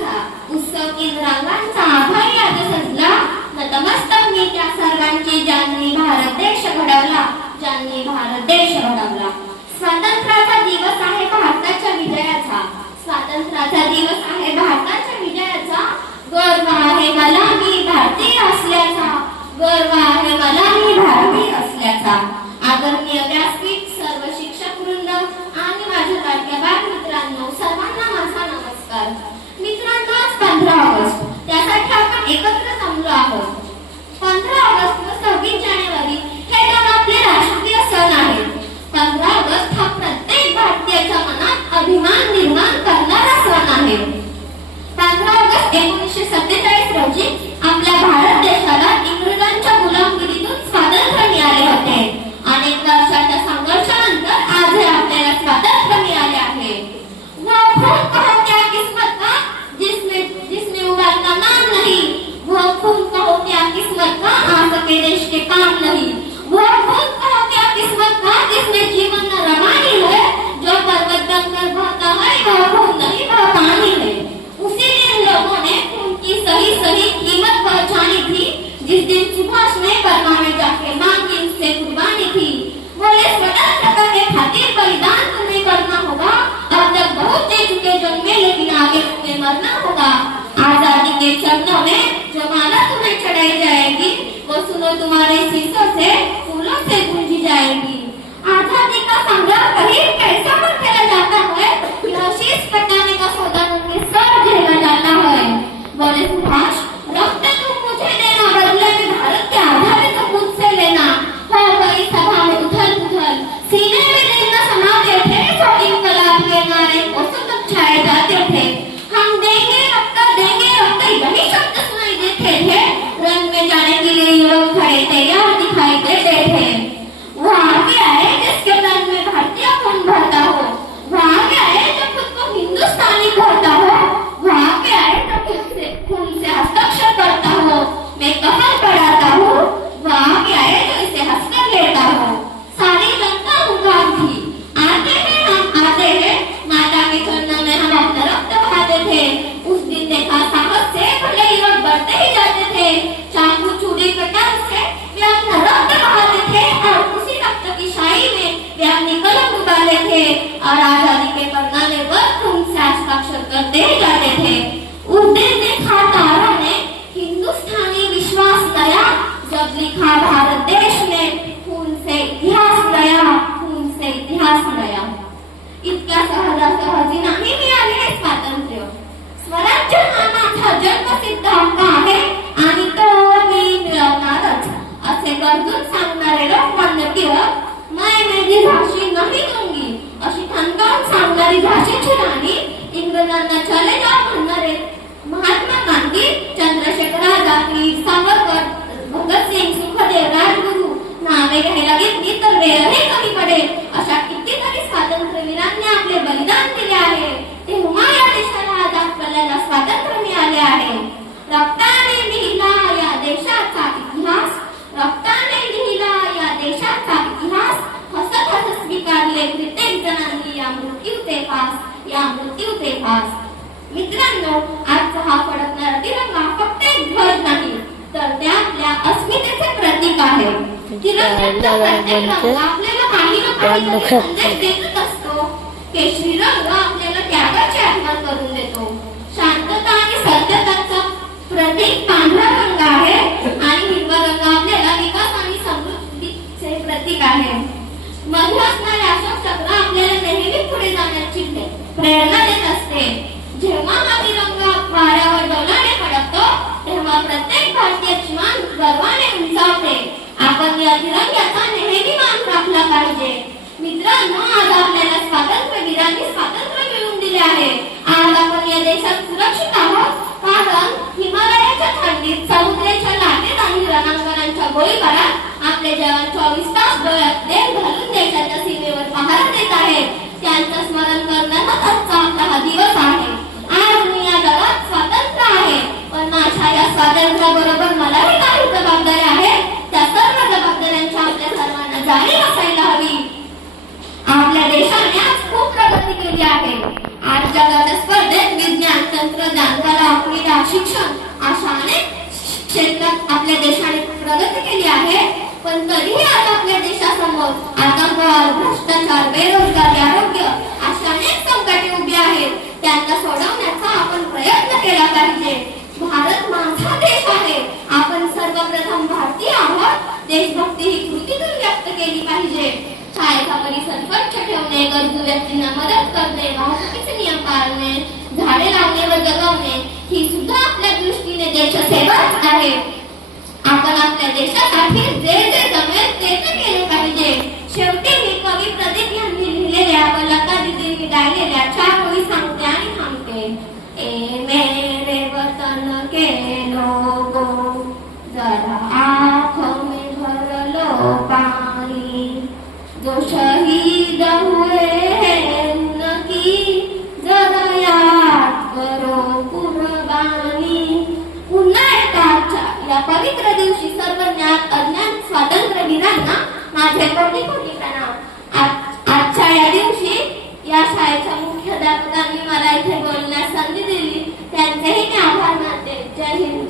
माझा उत्सव रंगांचा आभारी आज सजला नतमस्तक मी त्या सर्वांची ज्यांनी भारत देश घडवला स्वातंत्र्याचा दिवस आहे भारताच्या विजयाचा स्वातंत्र्याचा दिवस आहे भारताच्या विजयाचा गर्व आहे मला मी भारतीय असल्याचा गर्व आहे मला मी भारतीय असल्याचा आदरणीय व्यासपीठ सर्व शिक्षक वृंद आणि माझ्या लाडक्या बालमित्रांनो सर्वांना माझा नमस्कार मित्रांनो आज 15 ऑगस्ट त्यासाठी आपण एकत्र जमलो आहोत 15 ऑगस्ट व 26 जानेवारी हे दोन आपले राष्ट्रीय सण आहेत 15 ऑगस्ट हा प्रत्येक भारतीयाच्या मनात अभिमान निर्माण करणारा सण आहे 15 ऑगस्ट 1947 रोजी आपल्या भारत देशाला इंग्रजांच्या गुलामगिरीतून स्वातंत्र्य मिळाले होते अनेक वर्षाच्या संघर्षानंतर आज हे आपल्याला स्वातंत्र्य मिळाले आहे वो खून कहो क्या किस्मत का जिसने उड़ा का नाम नहीं वो खून कहो क्या किस्मत का आ सके देश के काम नहीं वो खून कहो क्या किस्मत का जिसने जीवन न रवानी है जो पर्वत बनकर बहता है वह खून नहीं वह पानी है उसी दिन लोगों ने खून की सही कीमत पहचानी थी जिस दिन सुभाष ने बर्मा में जाके मांगी उससे कुर्बानी थी बोले स्वतंत्रता के खातिर बलिदान तुम्हें करना होगा अब तक बहुत दे चुके जंग में लेकिन आगे तुम्हें मरना होगा आजादी के चरणों में जो माला तुम्हें चढ़ाई जाएगी वो सुनो तुम्हारे शीशों से फूलों से गूंजी जाएगी आजादी का संग्राम कहीं कैसा पर खेला जाता है यह शीश कटाने का सौदा उनके सर झेला जाता है बोले सुभाष रक्त तुम मुझे देना बदले में भारत के आधार तुम मुझसे लेना हो गई सभा में उथल पुथल सीने में दिल न समाते थे जो इनकलाब के नारे को सतत छाए जाते थे हम देंगे रक्त यही शब्द सुनाई देते थे रन में जाने के लिए लोग खड़े तैयार दिखाई देते थे वो आगे आए जिसके तन में भारतीय खून भरता हो वो आगे आए जो खुद को हिंदुस्तानी कहता हो वो आगे आए जो खून से हस्ताक्षर करता हो मैं कफन पढ़ाता हूँ वो आगे आए जो इसे हंसकर लेता हो सारी जनता मुकाम थी आते हैं हम आते हैं माता के चरणों में हम अपना रक्त बहाते थे उस दिन देखा साहस से भले ही लोग बढ़ते ही जाते थे चाकू चूड़ी कटार से वे अपना रक्त बहाते थे और उसी रक्त की शाही में वे अपनी कलम उबाले थे और आजादी के परनामे पर खून से हस्ताक्षर करते ही जाते थे उस दिन देखा तारा ने हिंदुस्तानी विश्वास गया जब लिखा भारत देश में खून से इतिहास गया इतक्या सहजासहजी नाही मिळाले हे स्वातंत्र्य स्वराज्य हा माझा जन्मसिद्ध हक्क आहे आणि तो मी मिळवणारच असे गरजून सांगणारे लोकमान्य टिळक मैं मेरी झाशी नाही दूंगी अशी ठणकावून सांगणारी झाशीची राणी इंग्रजांना चले जाओ म्हणणारे महात्मा गांधी चंद्रशेखर आझाद सावरकर भगतसिंग सुखदेव राजगुरू नावे घ्यायला घेतली तर वेळही कमी पडेल अशा कितीतरी स्वातंत्र्यवीरांनी आपले बलिदान दिले आहे तेव्हा या देशाला आज आपल्याला स्वातंत्र्य मिळाले आहे रक्ताने लिहिला या देशाचा इतिहास रक्ताने लिहिला या देशाचा इतिहास हसत हसत स्वीकारले कित्येक जणांनी या मृत्यूचे फास मित्रांनो आजचा हा फडकणारा तिरंगा फक्त एक ध्वज नाही तर त्या आपल्या अस्मितेचे प्रतीक आहे तिरंगाचा प्रत्येक रंग आपल्याला काही ना काही संदेश देतच असतो केशरी रंग आपल्याला त्यागाची आठवण करून देतो शांतता आणि सत्यतेचा प्रतीक पांढरा रंग आहे आणि हिरवा रंग आपल्याला विकास आणि समृद्धीचे प्रतीक आहे मध्ये असणारे अशोक चक्र आपल्याला नेहमी पुढे जाण्याची प्रेरणा देत असते जेव्हा हा तिरंगा वाऱ्यावर डोलाने फडकतो तेव्हा प्रत्येक भारतीयाची मान गर्वाने उंचावते आपण या तिरंग्याचा नेहमी मान राखला पाहिजे मित्रांनो आज आपल्याला स्वातंत्र्यवीरांनी स्वातंत्र्य मिळवून दिले आहे आज आपण या देशात सुरक्षित आहोत कारण हिमालयाच्या थंडीत समुद्राच्या लाटेत आणि रणांगणांच्या गोळीबारात आपले जवान 24 तास डोळ्यात देव घालून देशाच्या सीमेवर पहारा देत आहेत त्यांचं स्मरण करण्याचाच आजचा आपला हा दिवस आहे आज मी या जगात स्वातंत्र्य आहे पण माझ्या या स्वातंत्र्याबरोबर मलाही काही जबाबदाऱ्या आहेत त्या सर्व जबाबदाऱ्यांच्या आपल्या सर्वांना जाणीव असायला हवी आपल्या देशाने आज खूप प्रगती केली आहे आज जगाच्या स्पर्धेत विज्ञान तंत्रज्ञान क्षेत्रात आपल्या देशाने प्रगती केली आहे, पण तरीही आज आपल्या देशासमोर आतंकवाद, भ्रष्टाचार, बेरोजगारी, आरोग्य अशा अनेक संकटे उभी आहेत. त्यांना सोडवण्याचा आपण प्रयत्न केला पाहिजे. भारत माझा देश आहे. आपण सर्वप्रथम भारतीय आहोत. देशभक्ती ही कृतीतून व्यक्त केली पाहिजे. शाळेचा परिसर स्वच्छ ठेवणे, गरजू व्यक्तींना मदत करणे, वाहतुकीचे नियम पाळणे, झाडे लावणे व जगवणे ही सुद्धा आपल्या दृष्टीने देशसेवाच आहे. आपण आपल्या देशासाठी जे जे जमेल ते ते केले पाहिजे. शेवटी मी कवी प्रदीप यांनी लिहिलेल्या व लता दीदींनी गायलेल्या 4 ओळी सांगते आणि थांबते. ए मेरे वतन के लोगों, जरा आँखों में भर लो पानी, जो शहीद हुए हैं उनकी जरा याद करो कुर्बानी. पुन्हा एकदा या पवित्र दिवशी सर्व ज्ञात अज्ञात स्वातंत्र्यवीरांना माझे कोटी कोटी प्रणाम. आजच्या या दिवशी या शाळेच्या मुख्याध्यापकांनी मला इथे बोलण्यास संधी दिली, त्यांचेही मी आभार मानते. जय हिंद.